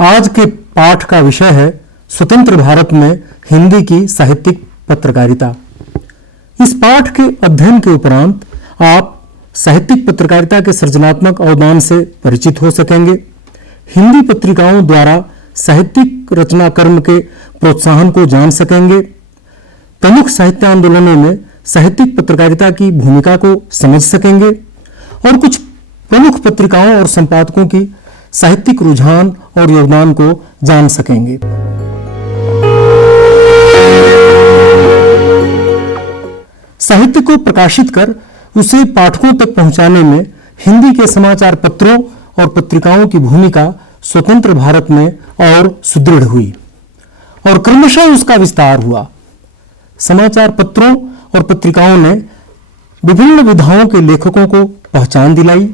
आज के पाठ का विषय है स्वतंत्र भारत में हिंदी की साहित्यिक पत्रकारिता। इस पाठ के अध्ययन के उपरांत आप साहित्यिक पत्रकारिता के सृजनात्मक अवदान से परिचित हो सकेंगे। हिंदी पत्रिकाओं द्वारा साहित्यिक रचना कर्म के प्रोत्साहन को जान सकेंगे। प्रमुख साहित्य आंदोलनों में साहित्यिक पत्रकारिता की भूमिका को समझ सकेंगे और कुछ प्रमुख पत्रिकाओं और संपादकों की साहित्यिक रुझान और योगदान को जान सकेंगे। साहित्य को प्रकाशित कर उसे पाठकों तक पहुंचाने में हिंदी के समाचार पत्रों और पत्रिकाओं की भूमिका स्वतंत्र भारत में और सुदृढ़ हुई और क्रमशः उसका विस्तार हुआ। समाचार पत्रों और पत्रिकाओं ने विभिन्न विधाओं के लेखकों को पहचान दिलाई।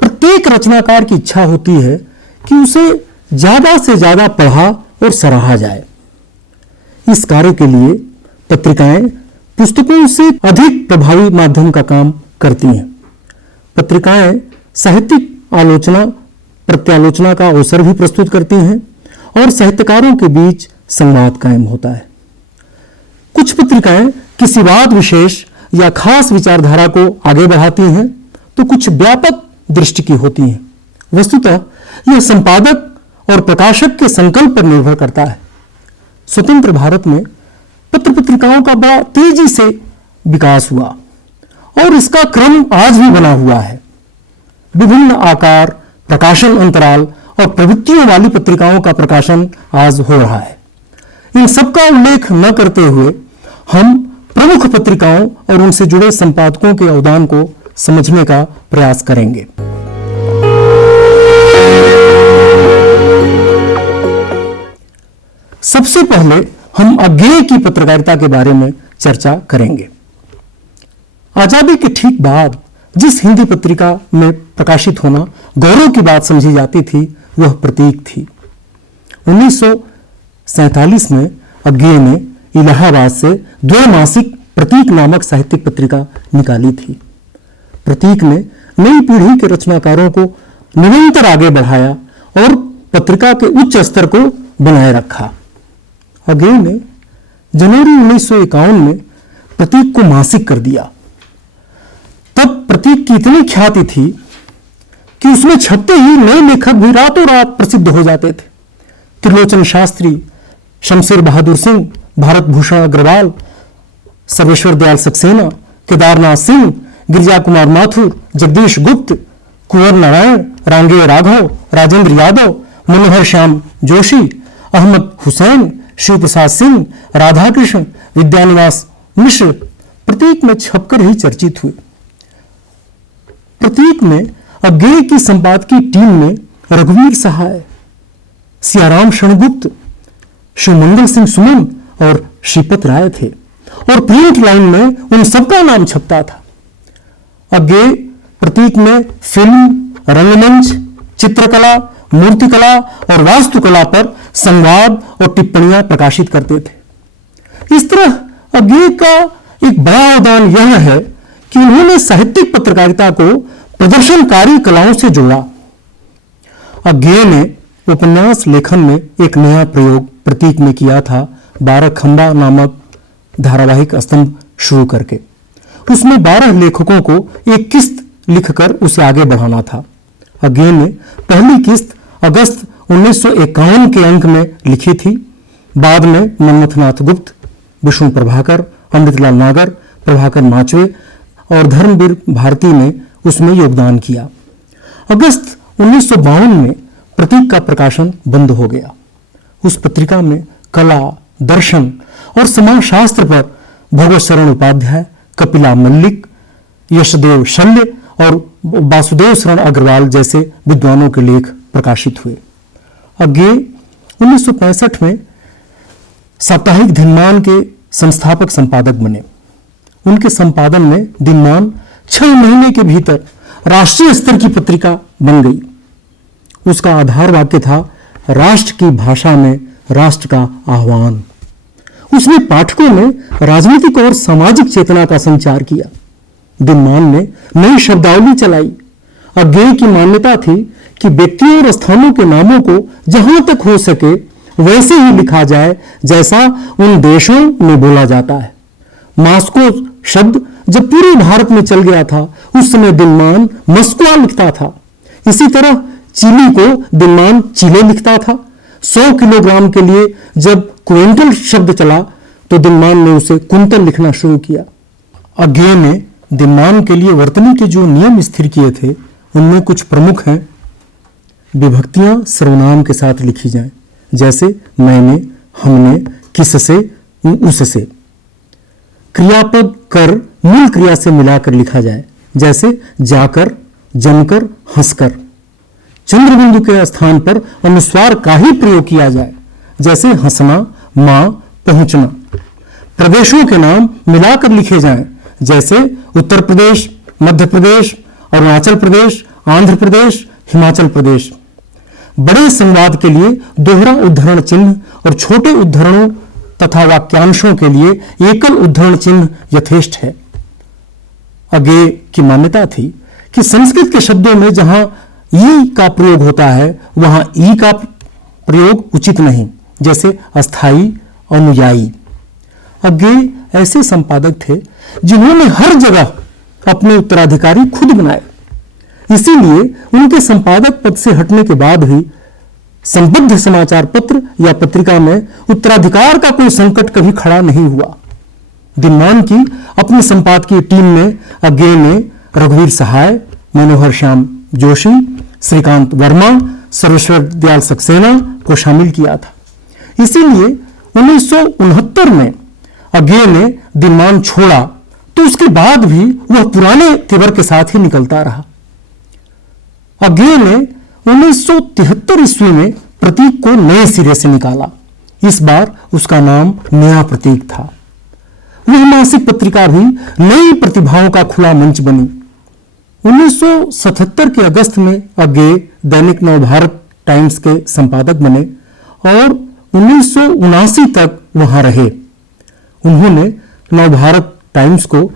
प्रत्येक रचनाकार की इच्छा होती है कि उसे ज्यादा से ज्यादा पढ़ा और सराहा जाए। इस कार्य के लिए पत्रिकाएं पुस्तकों से अधिक प्रभावी माध्यम का काम करती हैं। पत्रिकाएं साहित्यिक आलोचना प्रत्यालोचना का अवसर भी प्रस्तुत करती हैं और साहित्यकारों के बीच संवाद कायम होता है। कुछ पत्रिकाएं किसी वाद विशेष या खास विचारधारा को आगे बढ़ाती हैं तो कुछ व्यापक दृष्टि की होती हैं। वस्तुतः यह संपादक और प्रकाशक के संकल्प पर निर्भर करता है। स्वतंत्र भारत में पत्र पत्रिकाओं का बड़ा तेजी से विकास हुआ और इसका क्रम आज भी बना हुआ है। विभिन्न आकार, प्रकाशन अंतराल और प्रवृत्तियों वाली पत्रिकाओं का प्रकाशन आज हो रहा है। इन सबका उल्लेख न करते हुए हम प्रमुख पत्रिकाओं और उनसे जुड़े संपादकों के अवदान को समझने का प्रयास करेंगे। सबसे पहले हम अज्ञेय की पत्रकारिता के बारे में चर्चा करेंगे। आजादी के ठीक बाद जिस हिंदी पत्रिका में प्रकाशित होना गौरव की बात समझी जाती थी वह प्रतीक थी। 1947 में अज्ञेय ने इलाहाबाद से द्वैमासिक प्रतीक नामक साहित्यिक पत्रिका निकाली थी। प्रतीक ने नई पीढ़ी के रचनाकारों को निरंतर आगे बढ़ाया और पत्रिका के उच्च स्तर को बनाए रखा। अज्ञेय ने जनवरी 1951 में प्रतीक को मासिक कर दिया। तब प्रतीक की इतनी ख्याति थी कि उसमें छपते ही नए लेखक भी रातों रात प्रसिद्ध हो जाते थे। त्रिलोचन शास्त्री, शमशेर बहादुर सिंह, भारत भूषण अग्रवाल, सर्वेश्वर दयाल सक्सेना, केदारनाथ सिंह, गिरिजा कुमार माथुर, जगदीश गुप्त, कुंवर नारायण, रांगे राघव, राजेंद्र यादव, मनोहर श्याम जोशी, अहमद हुसैन, शिव प्रसाद सिंह, राधाकृष्ण, विद्यानिवास मिश्र प्रतीक में छपकर ही चर्चित हुए। प्रतीक में अज्ञेय की संपादकीय टीम में रघुवीर सहाय, सियाराम शरणगुप्त, शिवमंगल सिंह सुमन और श्रीपत राय थे और प्रिंट लाइन में उन सबका नाम छपता था। अज्ञेय प्रतीक में फिल्म, रंगमंच, चित्रकला, मूर्तिकला और वास्तुकला पर संवाद और टिप्पणियां प्रकाशित करते थे। इस तरह अज्ञेय का एक बड़ा अवदान यह है कि उन्होंने साहित्यिक पत्रकारिता को प्रदर्शनकारी कलाओं से जोड़ा। अज्ञेय ने उपन्यास लेखन में एक नया प्रयोग प्रतीक में किया था, 12 खंबा नामक धारावाहिक स्तंभ शुरू करके। उसमें 12 लेखकों को एक किस्त लिखकर उसे आगे बढ़ाना था। अज्ञेय ने पहली किस्त अगस्त 1951 के अंक में लिखी थी। बाद में मन्मथनाथ गुप्त, विष्णु प्रभाकर, अमृतलाल नागर, प्रभाकर माचवे और धर्मवीर भारती ने उसमें योगदान किया। अगस्त 1952 में प्रतीक का प्रकाशन बंद हो गया। उस पत्रिका में कला, दर्शन और समाजशास्त्र पर भगवत शरण उपाध्याय, कपिला मल्लिक, यशदेव शल्य और वासुदेव शरण अग्रवाल जैसे विद्वानों के लेख प्रकाशित हुए। अज्ञेय 1965 में साप्ताहिक दिनमान के संस्थापक संपादक बने। उनके संपादन में दिनमान 6 महीने के भीतर राष्ट्रीय स्तर की पत्रिका बन गई। उसका आधार वाक्य था, राष्ट्र की भाषा में राष्ट्र का आह्वान। उसने पाठकों में राजनीतिक और सामाजिक चेतना का संचार किया। दिनमान ने नई शब्दावली चलाई। अज्ञेय की मान्यता थी कि व्यक्तियों और स्थानों के नामों को जहां तक हो सके वैसे ही लिखा जाए जैसा उन देशों में बोला जाता है। मास्को शब्द जब पूरे भारत में चल गया था उस समय दिनमान मस्कुआ लिखता था। इसी तरह चिली को दिनमान चिले लिखता था। 100 किलोग्राम के लिए जब क्विंटल शब्द चला तो दिनमान ने उसे कुंतल लिखना शुरू किया। अज्ञेय ने दिनमान के लिए वर्तनी के जो नियम स्थिर किए थे उनमें कुछ प्रमुख हैं। विभक्तियां सर्वनाम के साथ लिखी जाएं, जैसे मैंने, हमने, किससे, उससे। क्रियापद कर मूल क्रिया से मिलाकर लिखा जाए, जैसे जाकर, जमकर, हंसकर। चंद्र बिंदु के स्थान पर अनुस्वार का ही प्रयोग किया जाए, जैसे हंसना, मां, पहुंचना। प्रदेशों के नाम मिलाकर लिखे जाएं, जैसे उत्तर प्रदेश, मध्य प्रदेश, अरुणाचल प्रदेश, आंध्र प्रदेश, हिमाचल प्रदेश। बड़े संवाद के लिए दोहरा उद्धरण चिन्ह और छोटे उद्धरणों तथा वाक्यांशों के लिए एकल उद्धरण चिन्ह यथेष्ट है। अज्ञेय की मान्यता थी कि संस्कृत के शब्दों में जहां ई का प्रयोग होता है वहां ई का प्रयोग उचित नहीं, जैसे अस्थाई, अनुयायी। अज्ञेय ऐसे संपादक थे जिन्होंने हर जगह अपने उत्तराधिकारी खुद बनाए। इसीलिए उनके संपादक पद से हटने के बाद भी संबद्ध समाचार पत्र या पत्रिका में उत्तराधिकार का कोई संकट कभी खड़ा नहीं हुआ। दिनमान की अपनी संपादकीय टीम में अज्ञेय ने रघुवीर सहाय, मनोहर श्याम जोशी, श्रीकांत वर्मा, सर्वेश्वर दयाल सक्सेना को शामिल किया था। इसीलिए 1969 में अज्ञेय ने दिनमान छोड़ा तो उसके बाद भी वह पुराने तेवर के साथ ही निकलता रहा। अज्ञेय ने 1973 ईस्वी में प्रतीक को नए सिरे से निकाला। इस बार उसका नाम नया प्रतीक था। वह मासिक पत्रिका भी नई प्रतिभाओं का खुला मंच बनी। 1977 के अगस्त में अज्ञेय दैनिक नवभारत टाइम्स के संपादक बने और 1979 तक वहां रहे। उन्होंने नवभारत टाइम्स को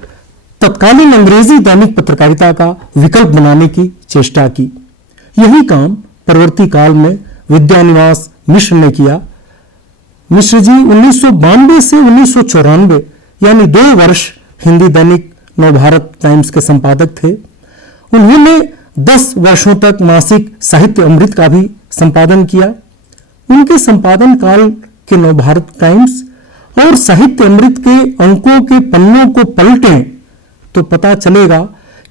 तत्कालीन अंग्रेजी दैनिक पत्रकारिता का विकल्प बनाने की चेष्टा की। यही काम परवर्ती काल में विद्यानिवास मिश्र ने किया। मिश्र जी 1992 से 1994 यानी 2 वर्ष हिंदी दैनिक नवभारत टाइम्स के संपादक थे। उन्होंने 10 वर्षों तक मासिक साहित्य अमृत का भी संपादन किया। उनके संपादन काल के नवभारत टाइम्स और साहित्य अमृत के अंकों के पन्नों को पलटें तो पता चलेगा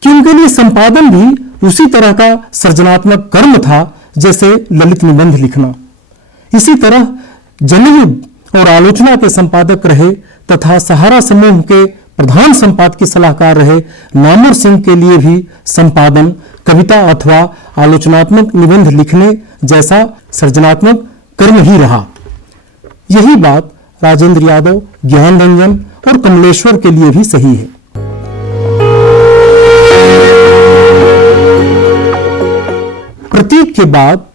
कि उनके लिए संपादन भी उसी तरह का सृजनात्मक कर्म था जैसे ललित निबंध लिखना। इसी तरह जनयुग और आलोचना के संपादक रहे तथा सहारा समूह के प्रधान संपादकीय सलाहकार रहे नामवर सिंह के लिए भी संपादन कविता अथवा आलोचनात्मक निबंध लिखने जैसा सृजनात्मक कर्म ही रहा। यही बात राजेंद्र यादव, ज्ञान रंजन और कमलेश्वर के लिए भी सही है। प्रतीक के बाद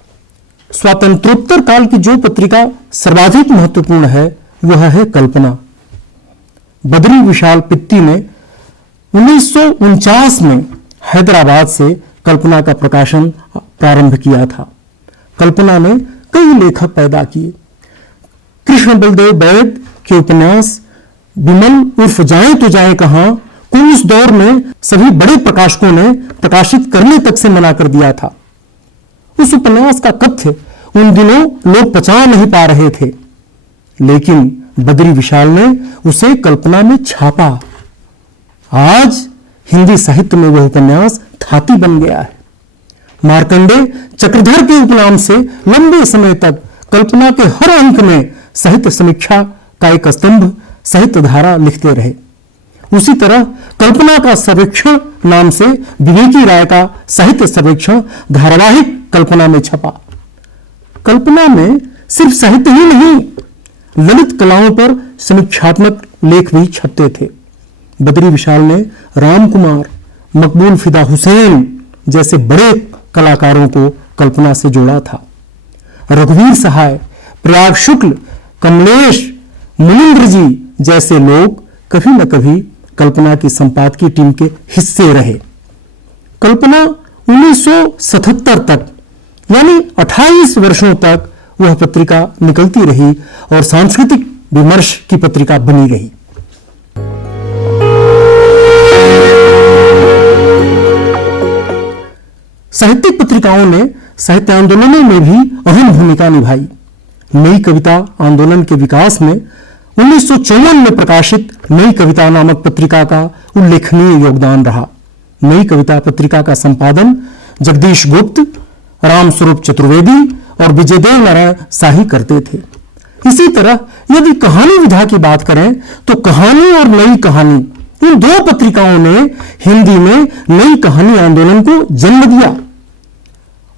स्वातंत्रोत्तर काल की जो पत्रिका सर्वाधिक महत्वपूर्ण है वह है कल्पना। बद्री विशाल पित्ती ने 1949 में हैदराबाद से कल्पना का प्रकाशन प्रारंभ किया था। कल्पना ने कई लेखक पैदा किए। कृष्ण बलदेव बैद के उपन्यास विमल उर्फ जाएं तो जाएं कहां को उस दौर में सभी बड़े प्रकाशकों ने प्रकाशित करने तक से मना कर दिया था। उस उपन्यास का कथ्य उन दिनों लोग पचा नहीं पा रहे थे, लेकिन बद्री विशाल ने उसे कल्पना में छापा। आज हिंदी साहित्य में वह उपन्यास थाती बन गया है। मार्कंडे चक्रधर के उपनाम से लंबे समय तक कल्पना के हर अंक में साहित्य समीक्षा का एक स्तंभ साहित्य धारा लिखते रहे। उसी तरह कल्पना का सर्वेक्षण नाम से विवेकी राय का साहित्य सर्वेक्षण धारावाहिक कल्पना में छपा। कल्पना में सिर्फ साहित्य ही नहीं, ललित कलाओं पर समीक्षात्मक लेख भी छपते थे। बद्री विशाल ने राम कुमार, मकबूल फिदा हुसैन जैसे बड़े कलाकारों को कल्पना से जोड़ा था। रघुवीर सहाय, प्रयाग शुक्ल, कमलेश, मुनिंद्र जी जैसे लोग कभी न कभी कल्पना की संपादकीय टीम के हिस्से रहे। कल्पना 1977 तक यानी 28 वर्षों तक वह पत्रिका निकलती रही और सांस्कृतिक विमर्श की पत्रिका बनी रही। साहित्यिक पत्रिकाओं ने साहित्य आंदोलनों में भी अहम भूमिका निभाई। नई कविता आंदोलन के विकास में 1954 में प्रकाशित नई कविता नामक पत्रिका का उल्लेखनीय योगदान रहा। नई कविता पत्रिका का संपादन जगदीश गुप्त, रामस्वरूप चतुर्वेदी और विजयदेव नारायण शाही करते थे। इसी तरह यदि कहानी विधा की बात करें तो कहानी और नई कहानी, इन दो पत्रिकाओं ने हिंदी में नई कहानी आंदोलन को जन्म दिया।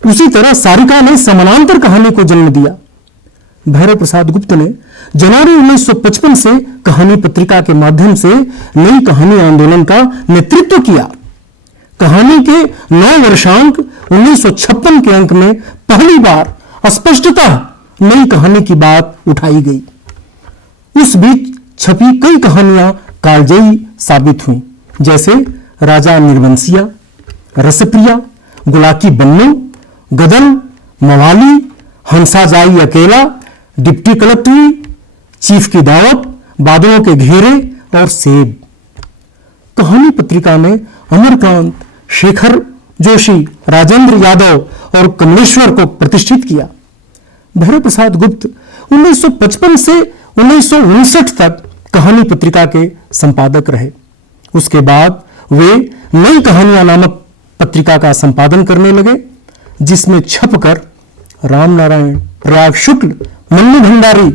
उसी तरह सारिका ने समानांतर कहानी को जन्म दिया। भैरव प्रसाद गुप्त ने जनवरी 1955 से कहानी पत्रिका के माध्यम से नई कहानी आंदोलन का नेतृत्व किया। कहानी के 9 वर्षांक 1956 के अंक में पहली बार स्पष्टतः नई कहानी की बात उठाई गई। उस बीच छपी कई कहानियां कालजयी साबित हुई, जैसे राजा निर्वंशिया, रसप्रिया, गुलाकी बन्नू, गदन, मवाली, हंसा जाई अकेला, डिप्टी कलेक्टरी, चीफ की दावत, बादलों के घेरे और सेब। कहानी पत्रिका ने अमरकांत, शेखर जोशी, राजेंद्र यादव और कमलेश्वर को प्रतिष्ठित किया। भैरव प्रसाद गुप्त 1955 से 1959 तक कहानी पत्रिका के संपादक रहे। उसके बाद वे नई कहानियां नामक पत्रिका का संपादन करने लगे, जिसमें छपकर रामनारायण, प्रयाग शुक्ल, मन्नू भंडारी,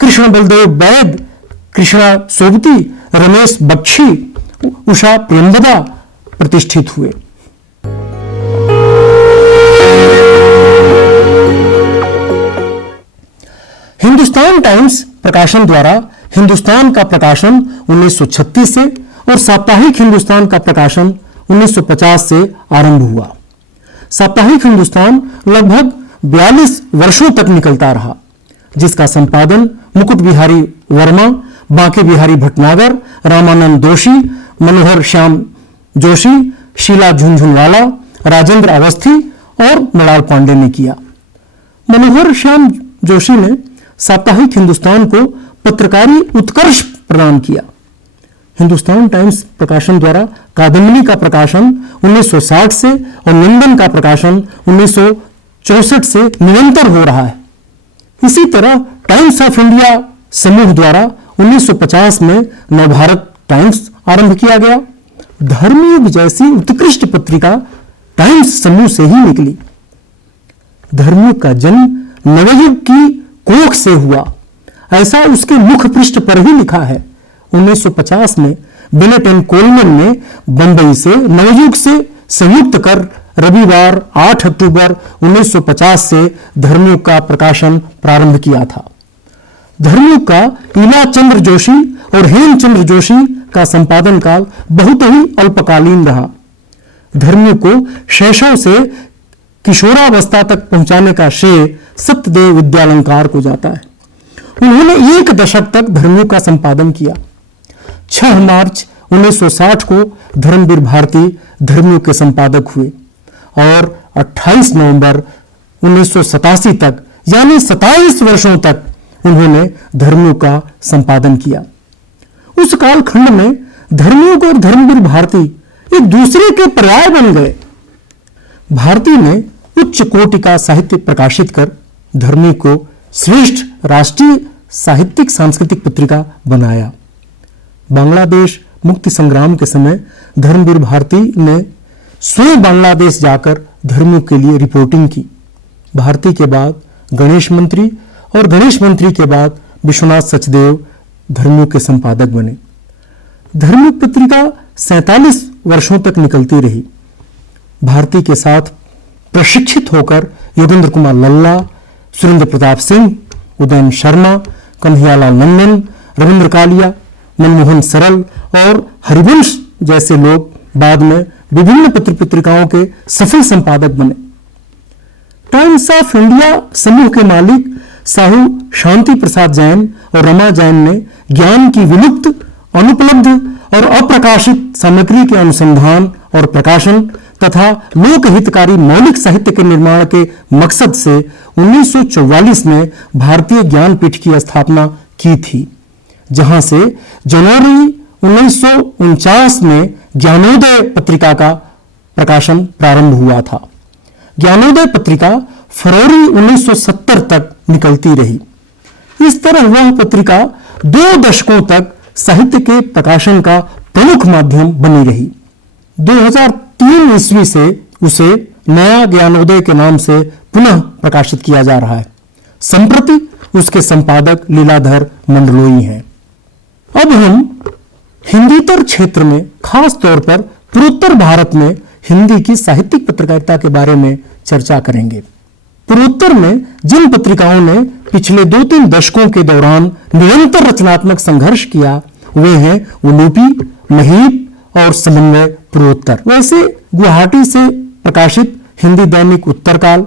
कृष्ण बलदेव वैद, कृष्णा सोबती, रमेश बख्शी, उषा प्रेमदा प्रतिष्ठित हुए। हिंदुस्तान टाइम्स प्रकाशन द्वारा हिंदुस्तान का प्रकाशन 1936 से और साप्ताहिक हिंदुस्तान का प्रकाशन 1950 से आरंभ हुआ। साप्ताहिक हिंदुस्तान लगभग 42 वर्षों तक निकलता रहा, जिसका संपादन मुकुट बिहारी वर्मा, बांके बिहारी भटनागर, रामानंद दोषी, मनोहर श्याम जोशी, शीला झुनझुनवाला, राजेंद्र अवस्थी और मृणाल पांडे ने किया। मनोहर श्याम जोशी ने साप्ताहिक हिंदुस्तान को पत्रकारी उत्कर्ष प्रदान किया। हिंदुस्तान टाइम्स प्रकाशन द्वारा कादम्बनी का प्रकाशन 1960 से और नंदन का प्रकाशन 1964 से निरंतर हो रहा है। इसी तरह टाइम्स ऑफ इंडिया समूह द्वारा 1950 में नवभारत टाइम्स आरंभ किया गया। धर्मयुग जैसी उत्कृष्ट पत्रिका टाइम्स समूह से ही निकली। धर्मयुग का जन्म नवयुग की कोख से हुआ, ऐसा उसके मुख पृष्ठ पर ही लिखा है। 1950 में बेनेट एंड कोलमैन ने बंबई से नवयुग से संयुक्त कर रविवार 8 अक्टूबर 1950 से धर्मयुग का प्रकाशन प्रारंभ किया था। धर्मयुग का ईला चंद्र जोशी और हेमचंद्र जोशी का संपादन काल बहुत ही अल्पकालीन रहा। धर्मयुग को शैशव से किशोरावस्था तक पहुंचाने का श्रेय सत्यदेव विद्यालंकार को जाता है। उन्होंने 1 दशक तक धर्मयुग का संपादन किया। 6 मार्च 1960 को धर्मवीर भारती धर्मयुग के संपादक हुए और 28 नवंबर 1987 तक यानी 27 वर्षों तक उन्होंने धर्मयुग का संपादन किया। उस कालखंड में धर्मयुग और धर्मवीर भारती एक दूसरे के पर्याय बन गए। भारती ने उच्च कोटि का साहित्य प्रकाशित कर धर्मयुग को श्रेष्ठ राष्ट्रीय साहित्यिक सांस्कृतिक पत्रिका बनाया। बांग्लादेश मुक्ति संग्राम के समय धर्मवीर भारती ने स्वयं बांग्लादेश जाकर धर्मयुग के लिए रिपोर्टिंग की। भारती के बाद गणेश मंत्री और गणेश मंत्री के बाद विश्वनाथ सचदेव धर्मयुग के संपादक बने। धर्मयुग पत्रिका 47 वर्षों तक निकलती रही। भारती के साथ प्रशिक्षित होकर योगेंद्र कुमार लल्ला, सुरेंद्र प्रताप सिंह, उदयन शर्मा, कन्हैयालाल नंदन, रविंद्र कालिया, मनमोहन सरल और हरिवंश जैसे लोग बाद में विभिन्न पत्र पत्रिकाओं के सफल संपादक बने। टाइम्स ऑफ इंडिया समूह के मालिक साहू शांति प्रसाद जैन और रमा जैन ने ज्ञान की विलुप्त, अनुपलब्ध और अप्रकाशित सामग्री के अनुसंधान और प्रकाशन तथा लोकहितकारी मौलिक साहित्य के निर्माण के मकसद से 1944 में भारतीय ज्ञानपीठ की स्थापना की थी, जहां से जनवरी 1949 में ज्ञानोदय पत्रिका का प्रकाशन प्रारंभ हुआ था। ज्ञानोदय पत्रिका फरवरी 1970 तक निकलती रही। इस तरह वह पत्रिका 2 दशकों तक साहित्य के प्रकाशन का प्रमुख माध्यम बनी रही। 2003 ईस्वी से उसे नया ज्ञानोदय के नाम से पुनः प्रकाशित किया जा रहा है। संप्रति उसके संपादक लीलाधर मंडलोई हैं। अब हम हिंदीतर क्षेत्र में, खास तौर पर पूर्वोत्तर भारत में हिंदी की साहित्यिक पत्रकारिता के बारे में चर्चा करेंगे। पूर्वोत्तर में जिन पत्रिकाओं ने पिछले 2-3 दशकों के दौरान निरंतर रचनात्मक संघर्ष किया, वे हैं उलूपी, महीप और समन्वय पूर्वोत्तर। वैसे गुवाहाटी से प्रकाशित हिंदी दैनिक उत्तरकाल,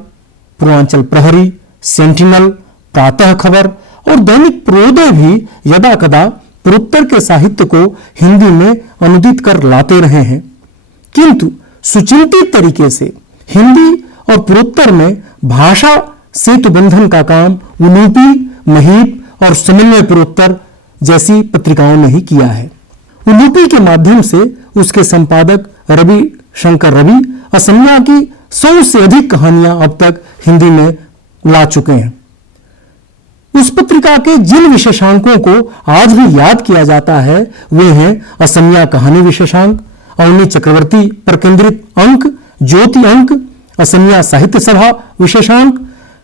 पूर्वांचल प्रहरी, सेंटिनल, प्रातः खबर और दैनिक पूर्वोदय भी यदा कदा पूर्वोत्तर के साहित्य को हिंदी में अनुदित कर लाते रहे हैं, किंतु सुचिंतित तरीके से हिंदी और पूर्वोत्तर में भाषा सेतु बंधन का काम उलूपी, महीप और समन्वय पूर्वोत्तर जैसी पत्रिकाओं ने ही किया है। उलूपी के माध्यम से उसके संपादक रवि शंकर रवि असमिया की 100 से अधिक कहानियां अब तक हिंदी में ला चुके हैं। उस पत्रिका के जिन विशेषांकों को आज भी याद किया जाता है, वे हैं असमिया कहानी विशेषांक, अवनी चक्रवर्ती पर केंद्रित अंक, ज्योति अंक, असमिया साहित्य सभा विशेषांक,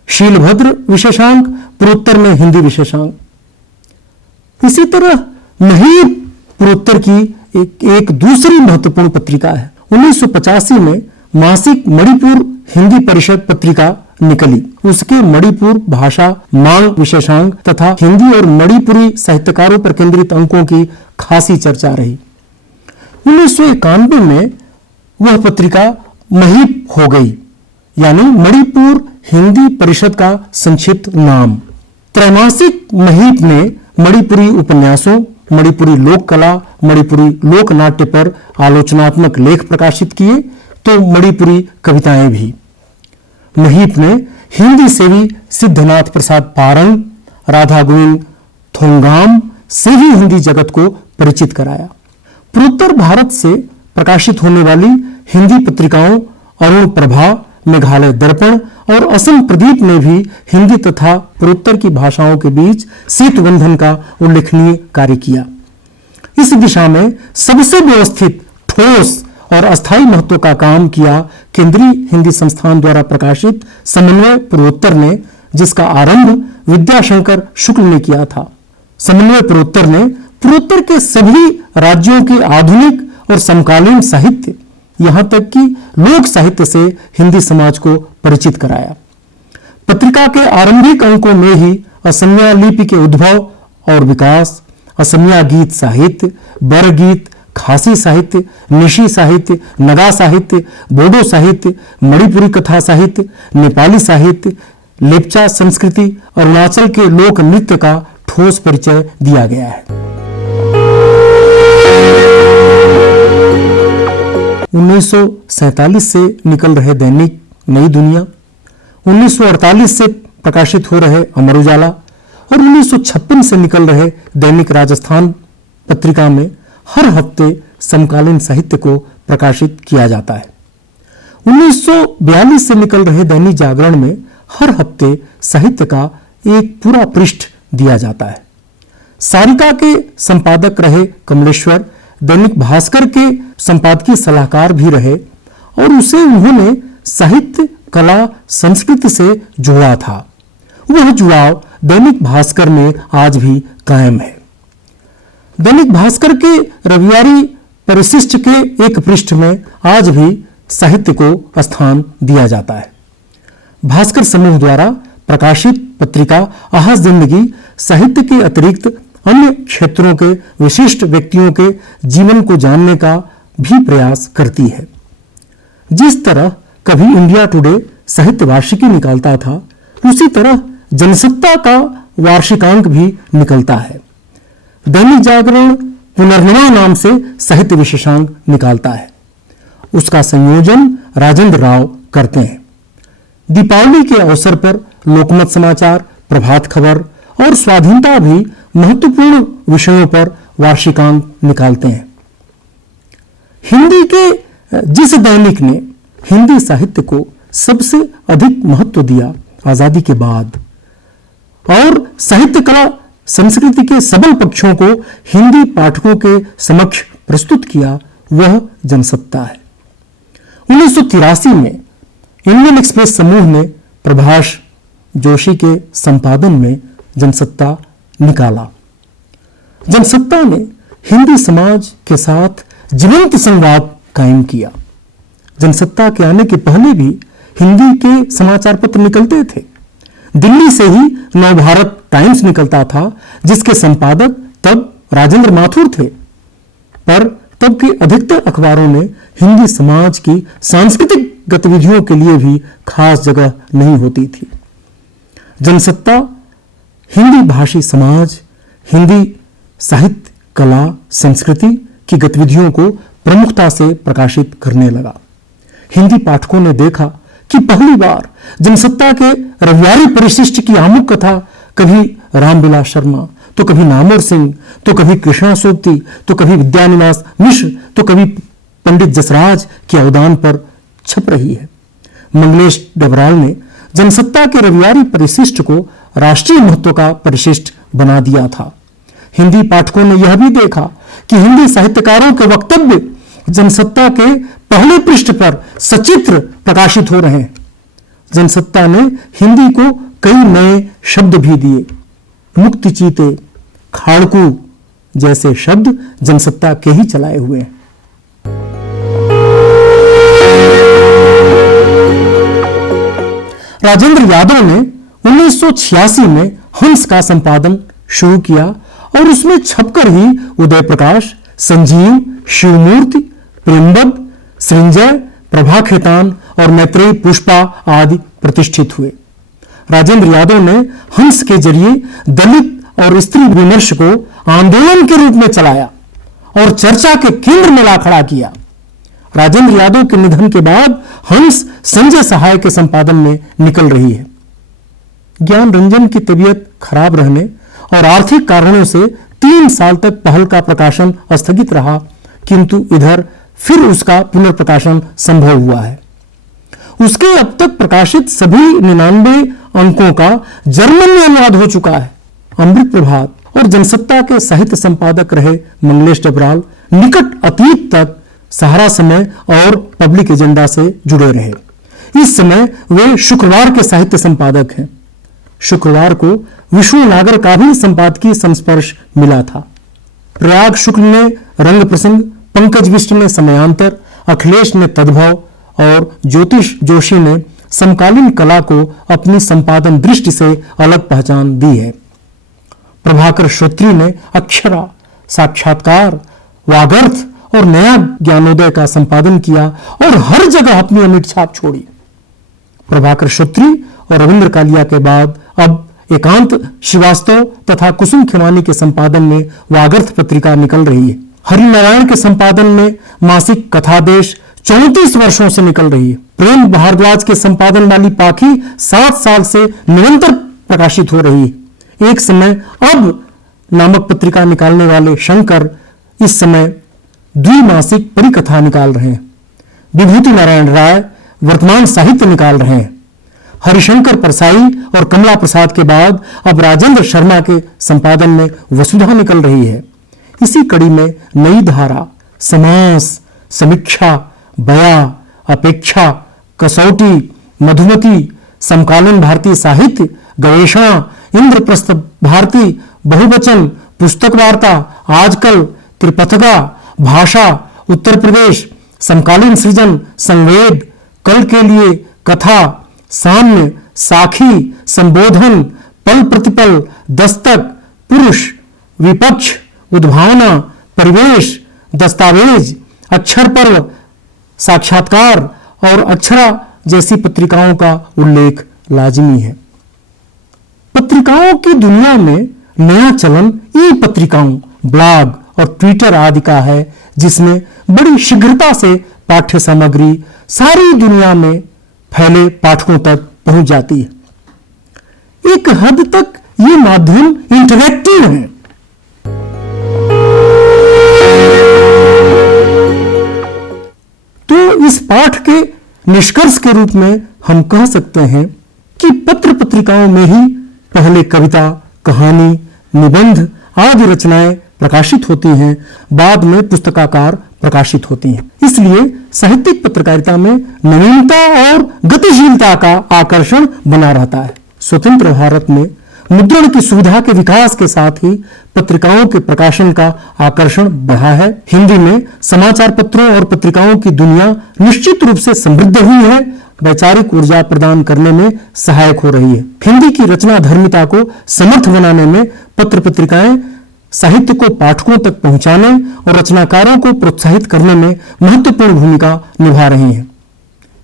शीलभद्र विशेषांक, पूर्वोत्तर में हिंदी विशेषांक। इसी तरह महीप पूर्वोत्तर की एक दूसरी महत्वपूर्ण पत्रिका है। 1985 में मासिक मणिपुर हिंदी परिषद पत्रिका निकली। उसके मणिपुर भाषा मांग विशेषांक तथा हिंदी और मणिपुरी साहित्यकारों पर केंद्रित अंकों की खासी चर्चा रही। 1991 में वह पत्रिका महीप हो गई, यानी मणिपुर हिंदी परिषद का संक्षिप्त नाम। त्रैमासिक महीप ने मणिपुरी उपन्यासों, मणिपुरी लोक कला, मणिपुरी लोक नाट्य पर आलोचनात्मक लेख प्रकाशित किए, तो मणिपुरी कविताएं भी। महीप ने हिंदी सेवी सिद्धनाथ प्रसाद पारंग, राधा गोविंद थोंगाम से भी हिंदी जगत को परिचित कराया। पूर्वोत्तर भारत से प्रकाशित होने वाली हिंदी पत्रिकाओं अरुण प्रभा, मेघालय दर्पण और असम प्रदीप ने भी हिंदी तथा पूर्वोत्तर की भाषाओं के बीच सेतुबंधन का उल्लेखनीय कार्य किया। इस दिशा में सबसे व्यवस्थित, ठोस और अस्थायी महत्व का काम किया केंद्रीय हिंदी संस्थान द्वारा प्रकाशित समन्वय पूर्वोत्तर ने, जिसका आरंभ विद्याशंकर शुक्ल ने किया था। समन्वय पूर्वोत्तर ने पूर्वोत्तर के सभी राज्यों के आधुनिक और समकालीन साहित्य, यहां तक कि लोक साहित्य से हिंदी समाज को परिचित कराया। पत्रिका के आरंभिक अंकों में ही असमिया लिपि के उद्भव और विकास, असमिया गीत साहित्य, बर गीत, खासी साहित्य, निशी साहित्य, नगा साहित्य, बोडो साहित्य, मणिपुरी कथा साहित्य, नेपाली साहित्य, लेप्चा संस्कृति, अरुणाचल के लोक नृत्य का ठोस परिचय दिया गया है। 1947 से निकल रहे दैनिक नई दुनिया, 1948 से प्रकाशित हो रहे अमर उजाला और 1956 से निकल रहे दैनिक राजस्थान पत्रिका में हर हफ्ते समकालीन साहित्य को प्रकाशित किया जाता है। 1942 से निकल रहे दैनिक जागरण में हर हफ्ते साहित्य का एक पूरा पृष्ठ दिया जाता है। सारिका के संपादक रहे कमलेश्वर दैनिक भास्कर के संपादकीय सलाहकार भी रहे और उसे उन्होंने साहित्य, कला, संस्कृति से जोड़ा था। वह जुड़ाव दैनिक भास्कर में आज भी कायम है। दैनिक भास्कर के रविवारी परिशिष्ट के एक पृष्ठ में आज भी साहित्य को स्थान दिया जाता है। भास्कर समूह द्वारा प्रकाशित पत्रिका आहस जिंदगी साहित्य के अतिरिक्त अन्य क्षेत्रों के विशिष्ट व्यक्तियों के जीवन को जानने का भी प्रयास करती है। जिस तरह कभी इंडिया टुडे साहित्य वार्षिकी निकालता था, उसी तरह जनसत्ता का वार्षिकांक भी निकलता है। दैनिक जागरण पुनर्नवा नाम से साहित्य विशेषांक निकालता है उसका संयोजन राजेंद्र राव करते हैं। दीपावली के अवसर पर लोकमत समाचार, प्रभात खबर और स्वाधीनता भी महत्वपूर्ण विषयों पर वार्षिकांक निकालते हैं। हिंदी के जिस दैनिक ने हिंदी साहित्य को सबसे अधिक महत्व दिया आजादी के बाद और साहित्य कला संस्कृति के सबल पक्षों को हिंदी पाठकों के समक्ष प्रस्तुत किया, वह जनसत्ता है। 1983 में इंडियन एक्सप्रेस समूह ने प्रभाष जोशी के संपादन में जनसत्ता निकाला। जनसत्ता ने हिंदी समाज के साथ जीवंत संवाद कायम किया। जनसत्ता के आने के पहले भी हिंदी के समाचार पत्र निकलते थे। दिल्ली से ही नवभारत टाइम्स निकलता था, जिसके संपादक तब राजेंद्र माथुर थे, पर तब के अधिकतर अखबारों ने हिंदी समाज की सांस्कृतिक गतिविधियों के लिए भी खास जगह नहीं होती थी। जनसत्ता हिंदी भाषी समाज, हिंदी साहित्य, कला, संस्कृति की गतिविधियों को प्रमुखता से प्रकाशित करने लगा। हिंदी पाठकों ने देखा कि पहली बार जनसत्ता के रविवारी परिशिष्ट की आमुख कथा कभी रामविलास शर्मा, तो कभी नामवर सिंह, तो कभी कृष्णा सोबती, तो कभी विद्यानिवास मिश्र, तो कभी पंडित जसराज के अवदान पर छप रही है। मंगलेश डबराल ने जनसत्ता के रविवारी परिशिष्ट को राष्ट्रीय महत्व का परिशिष्ट बना दिया था। हिंदी पाठकों ने यह भी देखा कि हिंदी साहित्यकारों के वक्तव्य जनसत्ता के पहले पृष्ठ पर सचित्र प्रकाशित हो रहे हैं। जनसत्ता ने हिंदी को कई नए शब्द भी दिए। मुक्ति चीते, खाड़कू जैसे शब्द जनसत्ता के ही चलाए हुए हैं। राजेंद्र यादव ने 1986 में हंस का संपादन शुरू किया और उसमें छपकर ही उदय प्रकाश, संजीव, शिवमूर्ति, प्रेमबद्ध, सृंजय, प्रभा खेतान और मैत्रेयी पुष्पा आदि प्रतिष्ठित हुए। राजेंद्र यादव ने हंस के जरिए दलित और स्त्री विमर्श को आंदोलन के रूप में चलाया और चर्चा के केंद्र में ला खड़ा किया। राजेंद्र यादव के निधन के बाद हंस संजय सहाय के संपादन में निकल रही है। ज्ञान रंजन की तबीयत खराब रहने और आर्थिक कारणों से 3 साल तक पहल का प्रकाशन स्थगित रहा, किंतु इधर फिर उसका पुनर्प्रकाशन संभव हुआ है। उसके अब तक प्रकाशित सभी 99 अंकों का जर्मन में अनुवाद हो चुका है। अमृत प्रभात और जनसत्ता के साहित्य संपादक रहे मंगलेश डबराल निकट अतीत तक सहारा समय और पब्लिक एजेंडा से जुड़े रहे। इस समय वे शुक्रवार के साहित्य संपादक हैं। शुक्रवार को विष्णु नागर का भी संपादकीय संस्पर्श मिला था। प्रयाग शुक्ल ने रंग प्रसंग, पंकज बिष्ट ने समयांतर, अखिलेश ने तद्भव और ज्योतिष जोशी ने समकालीन कला को अपनी संपादन दृष्टि से अलग पहचान दी है। प्रभाकर श्रोत्री ने अक्षरा, साक्षात्कार, वागर्थ और नया ज्ञानोदय का संपादन किया और हर जगह अपनी अमिट छाप छोड़ी। प्रभाकर श्रोत्री और रविंद्र कालिया के बाद अब एकांत श्रीवास्तव तथा कुसुम खेमानी के संपादन में वागर्थ पत्रिका निकल रही है। हरिनारायण के संपादन में मासिक कथादेश 34 वर्षों से निकल रही है। प्रेम भारद्वाज के संपादन वाली पाखी 7 साल से निरंतर प्रकाशित हो रही है। एक समय अब नामक पत्रिका निकालने वाले शंकर इस समय द्विमासिक परिकथा निकाल रहे हैं। विभूति नारायण राय वर्तमान साहित्य निकाल रहे हैं। हरिशंकर परसाई और कमला प्रसाद के बाद अब राजेंद्र शर्मा के संपादन में वसुधा निकल रही है। इसी कड़ी में नई धारा, समास, समीक्षा, बया, अपेक्षा, कसौटी, मधुमती, समकालीन भारतीय साहित्य, गवेषणा, इंद्रप्रस्थ भारती, बहुवचन, पुस्तक वार्ता, आजकल, त्रिपथगा, भाषा, उत्तर प्रदेश, समकालीन सृजन, संवेद, कल के लिए, कथा, साम्य, साखी, संबोधन, पल प्रतिपल, दस्तक, पुरुष, विपक्ष, उद्भावना, परिवेश, दस्तावेज, अक्षर पर्व, साक्षात्कार और अक्षरा जैसी पत्रिकाओं का उल्लेख लाजिमी है। पत्रिकाओं की दुनिया में नया चलन ई पत्रिकाओं, ब्लॉग और ट्विटर आदि का है, जिसमें बड़ी शीघ्रता से पाठ्य सामग्री सारी दुनिया में फैले पाठकों तक पहुंच जाती है। एक हद तक ये माध्यम इंटरैक्टिव है। तो इस पाठ के निष्कर्ष के रूप में हम कह सकते हैं कि पत्र पत्रिकाओं में ही पहले कविता, कहानी, निबंध आदि रचनाएं प्रकाशित होती हैं, बाद में पुस्तकाकार प्रकाशित होती हैं। इसलिए साहित्यिक पत्रकारिता में नवीनता और गतिशीलता का आकर्षण बना रहता है। स्वतंत्र भारत में मुद्रण की सुविधा के विकास के साथ ही पत्रिकाओं के प्रकाशन का आकर्षण बढ़ा है। हिंदी में समाचार पत्रों और पत्रिकाओं की दुनिया निश्चित रूप से समृद्ध हुई है, वैचारिक ऊर्जा प्रदान करने में सहायक हो रही है। हिंदी की रचना धर्मिता को समर्थ बनाने में पत्र पत्रिकाएं साहित्य को पाठकों तक पहुंचाने और रचनाकारों को प्रोत्साहित करने में महत्वपूर्ण भूमिका निभा रही हैं।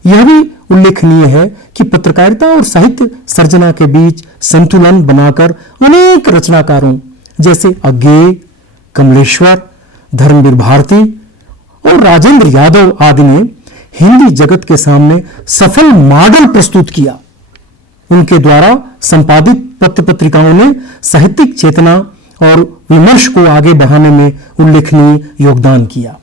यह भी उल्लेखनीय है कि पत्रकारिता और साहित्य सर्जना के बीच संतुलन बनाकर अनेक रचनाकारों जैसे अज्ञेय, कमलेश्वर, धर्मवीर भारती और राजेंद्र यादव आदि ने हिंदी जगत के सामने सफल मॉडल प्रस्तुत किया। उनके द्वारा संपादित पत्र पत्रिकाओं ने साहित्यिक चेतना और विमर्श को आगे बढ़ाने में उल्लेखनीय योगदान किया।